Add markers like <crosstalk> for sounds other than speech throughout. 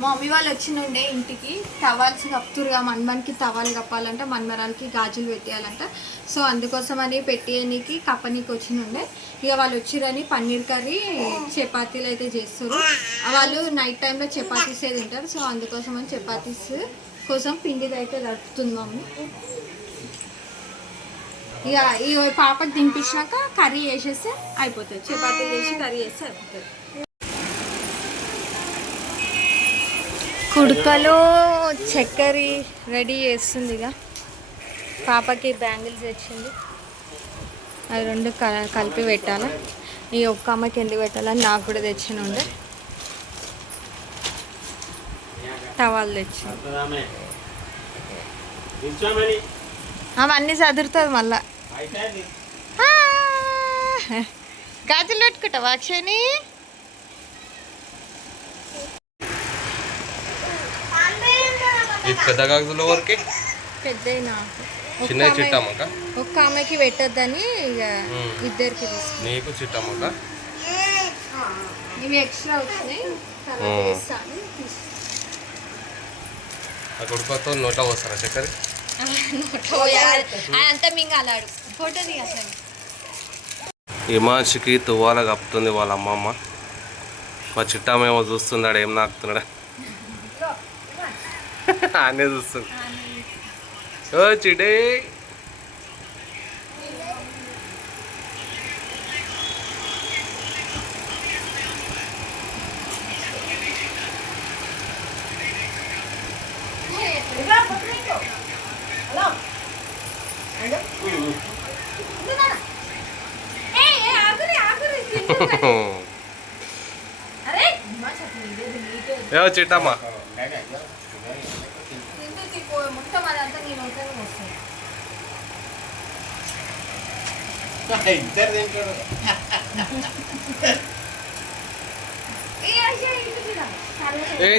మా మమ్మీ వాళ్ళు వచ్చినుండే ఇంటికి. టవాల్స్ కప్పుతురుగా మన్మన్కి టవాలు కప్పాలంటే మన్మరాలకి గాజులు పెట్టేయాలంట. సో అందుకోసం అని పెట్టేయనికి కప్పనీకి వచ్చినుండే ఇక వాళ్ళు వచ్చిరని పన్నీర్ కర్రీ చపాతీలు అయితే చేస్తారు. వాళ్ళు నైట్ టైంలో చపాతీసే తింటారు. సో అందుకోసం అని చపాతీస్ కోసం పిండిది అయితే దొరుకుతుంది మమ్మీ ఇక ఈ పాపకి దింపించినాక కర్రీ వేసేస్తే అయిపోతుంది. చపాతీ చేసి కర్రీ చేస్తే అయిపోతుంది. కుడుకలో చక్కెర రెడీ చేస్తుంది ఇక పాపకి బ్యాంగిల్స్ తెచ్చింది. అవి రెండు క- కలిపి పెట్టాలి. ఈ ఒక్క అమ్మకి ఎందుకు పెట్టాలని నాకు కూడా తెచ్చిన ఉండే. టవాల్ తెచ్చింది. నిల్చోమని అవన్నీ చదురుతుంది మళ్ళా! గాజులు పెట్టుకుంటావా అక్షయని? ఇది పెద్ద వరకే. పెద్ద చిన్న చిట్టమ్మక? ఒక్క ఆమెకి పెట్టొద్దని ఇక. ఇద్దరికి నీకు చిట్టమ్మక? ఇవి ఎక్స్ట్రా వచ్చినాయి. కొడుకుతో నోట వస్తారా చక్కెర? అదంతా మింగాలాడు ఫోటో హిమాంశికి తువ్వాల కప్పుతుంది వాళ్ళ అమ్మమ్మ. మా చిట్టమ్మేమో చూస్తున్నాడు ఏం నాకుతున్నాడా? అనే చూస్తుంది ఓ చిడే ఏ చిట్టమ్మ అవుతాను వస్తాను ఇద్దరు తింటాడు ఏ అయ్యా ఇంటికి చూడా. ఏ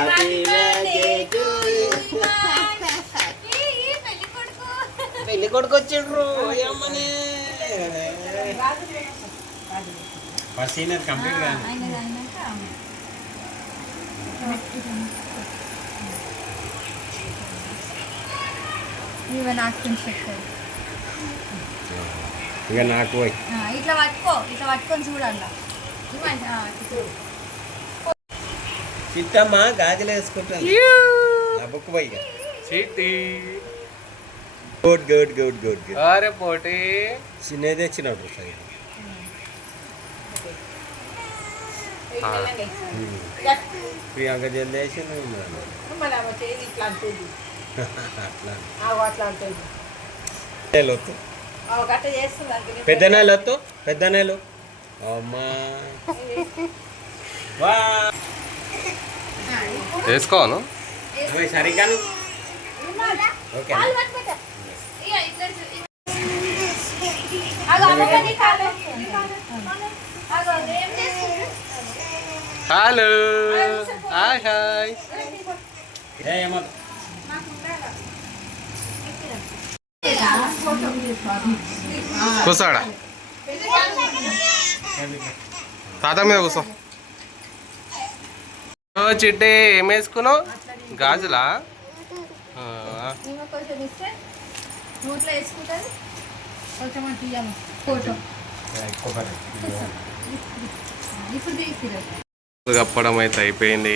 చూడు. Happy birthday to you. ఈ, ఈ పెళ్లి కొడుకు. పెళ్లి కొడుకు వచ్చిండ్రు ఏమని ఫస్ట్ సీనియర్ కంప్లీట్ గా ఆయనది అయినాక ఆమె. ఇవి నాకు కొంచెం చెప్తారు ఇక నాకు పోయి ఇట్లా పట్టుకో ఇట్లా పట్టుకొని చూడాల ఇవ్వండి, ఆ, ఇటు. చిట్టమ్మ గాజులు వేసుకుంటాను ఆ బుక్ పోయి ఇక. చీటి. Good good good good good. అరే పోటీ. చిన్నది తెచ్చినాడు సరే ప్రియాంక జల్ది వేసి అట్లా. లొత్తు పెద్ద నెల వద్దు. పెద్ద నెల అమ్మా. వా. వేసుకోను ఓకే. చేస్తుంది? హలో. హాయ్. హాయ్ కూర్చోడా? తాత మీద కూర్చో. చిట్టి ఏం వేసుకున్నావు? గాజులా? కప్పడం అయితే అయిపోయింది.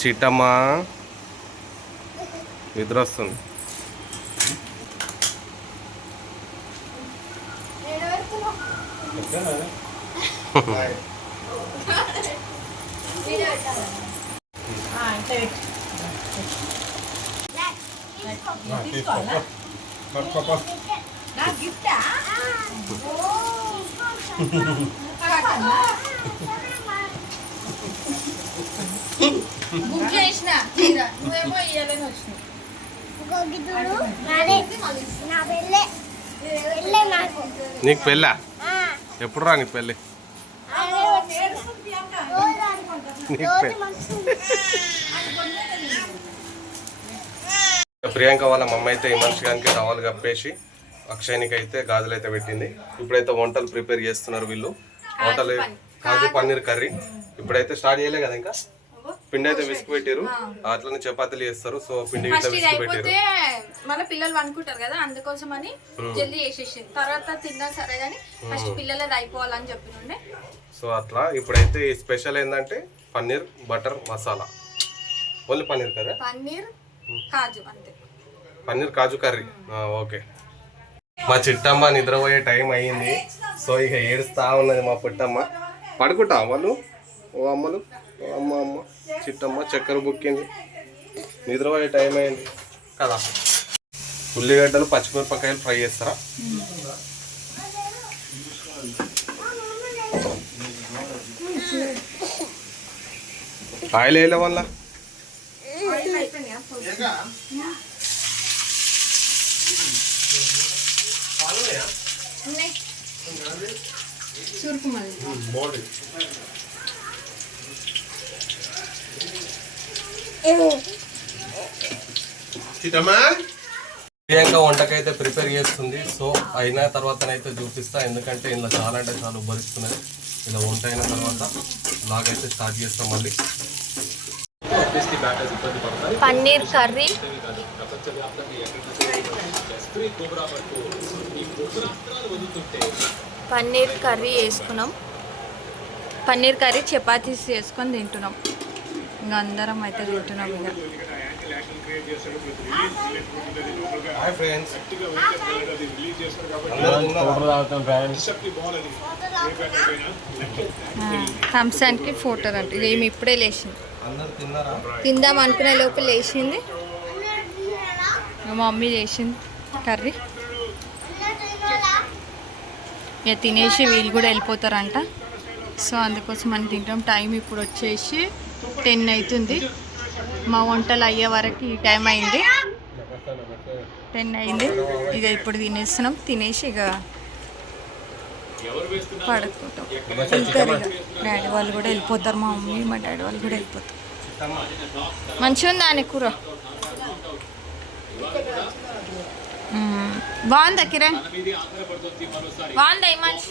చిట్టమ్మ నిద్ర వస్తుంది <laughs> బుక్ చేసిన నువ్వేమో ఇయ్యాలని వచ్చినావు నీకు పెళ్ళా? ఎప్పుడు రా నీకు పెళ్ళి నీకు పెళ్ళి ప్రియాంక వాళ్ళ మమ్మ అయితే ఈ మనిషిగానికి టవల్ కప్పేసి అక్షయనికి అయితే గాజులు అయితే పెట్టింది. ఇప్పుడైతే వంటలు ప్రిపేర్ చేస్తున్నారు వీళ్ళు. వంటలు కాజు పన్నీర్ కర్రీ. ఇప్పుడైతే స్టార్ట్ చేయలే కదా ఇంకా? పిండి అయితే విసుకు పెట్టారు. అట్లనే చపాతీలు చేస్తారు. సో పిండి అయిపోతే మన పిల్లలు అనుకుంటారు కదా అందుకోసం అని జల్దీ చేసేసింది. తర్వాత తిన్నా సరే కానీ ఫస్ట్ పిల్లలది అయిపోవాలని చెప్పినుండే. సో అట్లా ఇప్పుడైతే స్పెషల్ ఏంటంటే paneer butter masala. Only paneer curry? Paneer kaju అంతే. పన్నీర్ కాజు కర్రీ. ఓకే. మా చిట్టమ్మ నిద్రపోయే టైం అయ్యింది. సో ఇక ఏడుస్తా ఉన్నది మా పుట్టమ్మ. పడుకుంటా వాళ్ళు ఓ అమ్మలు? ఓ అమ్మ అమ్మ. చిట్టమ్మ చక్కెర బుక్కింది. నిద్రపోయే టైం అయింది కదా. ఉల్లిగడ్డలు పచ్చిమిరపకాయలు ఫ్రై చేస్తారా? ఆయిల్ వేయలే వల్ల ప్రియాంక వంటకైతే ప్రిపేర్ చేస్తుంది. సో అయిన తర్వాతనైతే చూపిస్తా. ఎందుకంటే ఇందులో చాలా అంటే చాలా ఉబ్బరిస్తున్నది. ఇలా వంట అయిన తర్వాత లాగైతే స్టార్ట్ చేస్తాం మళ్ళీ. పన్నీర్ కర్రీ. పన్నీర్ కర్రీ వేసుకున్నాం. పన్నీర్ కర్రీ చపాతీస్ చేసుకొని తింటున్నాం. ఇంకా అందరం అయితే తింటున్నాం ఇక. థమ్సాన్కి ఫోటో అంటే ఇది ఏమి ఇప్పుడే లేచింది. తిందాం అనుకునే లోపు లేచింది. మా మమ్మీ చేసింది కర్రీ. ఇక తినేసి వీళ్ళు కూడా వెళ్ళిపోతారంట. సో అందుకోసం మనం తింటాం. టైం ఇప్పుడు వచ్చేసి టెన్ అవుతుంది. మా వంటలు అయ్యే వరకు ఈ టైం అయింది. టెన్ అయింది. ఇక ఇప్పుడు తినేస్తున్నాం. తినేసి ఇక పడుకుంటాం. వెళ్తారు ఇక. డాడీ వాళ్ళు కూడా వెళ్ళిపోతారు. మా మమ్మీ మా డాడీ వాళ్ళు కూడా వెళ్ళిపోతారు. మంచిగా ఉందా అని కూర? బాగుందా కిరణ్? బాగుందా ఈ మనిషి?